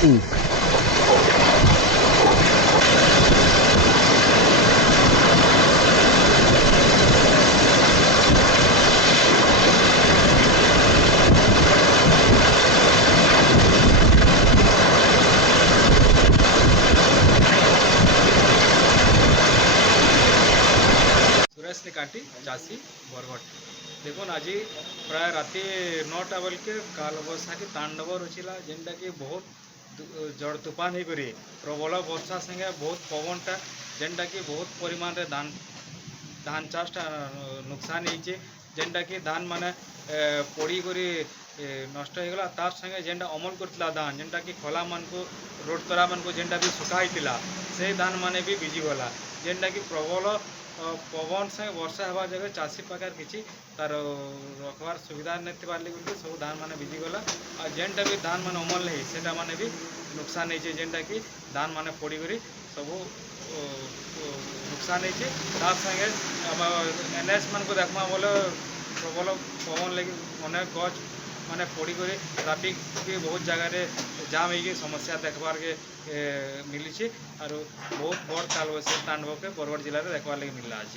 सुरेश निकाटी चाषी बरगढ़ देखो आज प्राय राति 9टा बेल के काल बैशाखी तांडव रचिला जेनटा कि बहुत जड़ तूफान हो प्रबल वर्षा संगे बहुत पवनटा जेनटा कि बहुत परिमाण रे धान चाषटा नुकसान होइए जेनटा कि धान माने पड़ी करी नष्ट हो गला तार संगे जेनटा अमल करथिला धान जेनटा कि खला मान को रोड तरा मान को जेनटा भी सुखाइतिला से धान माने भी भिजी गला जेनटा कि प्रबल पवन से वर्षा हवा जगह चाषी पाखे किसी तार रखबार सुविधा नहीं पार लगे सब धान माने भिजी गला और जेनटा भी धान माने अमल नहीं सेटा माने भी नुकसान होइए जेनटा कि धान माने पड़ी करी सब नुकसान होइए तार संगे एनएच मान को देखमा बोले प्रबल पवन लगे अनेक गच माने पड़ी करी ट्राफिक भी बहुत जगह जाम हो समस्या देखबार के मिली और बहुत बड़ काल वैसे तांडव के बरगढ़ जिले में देखबार लगे मिलला आज।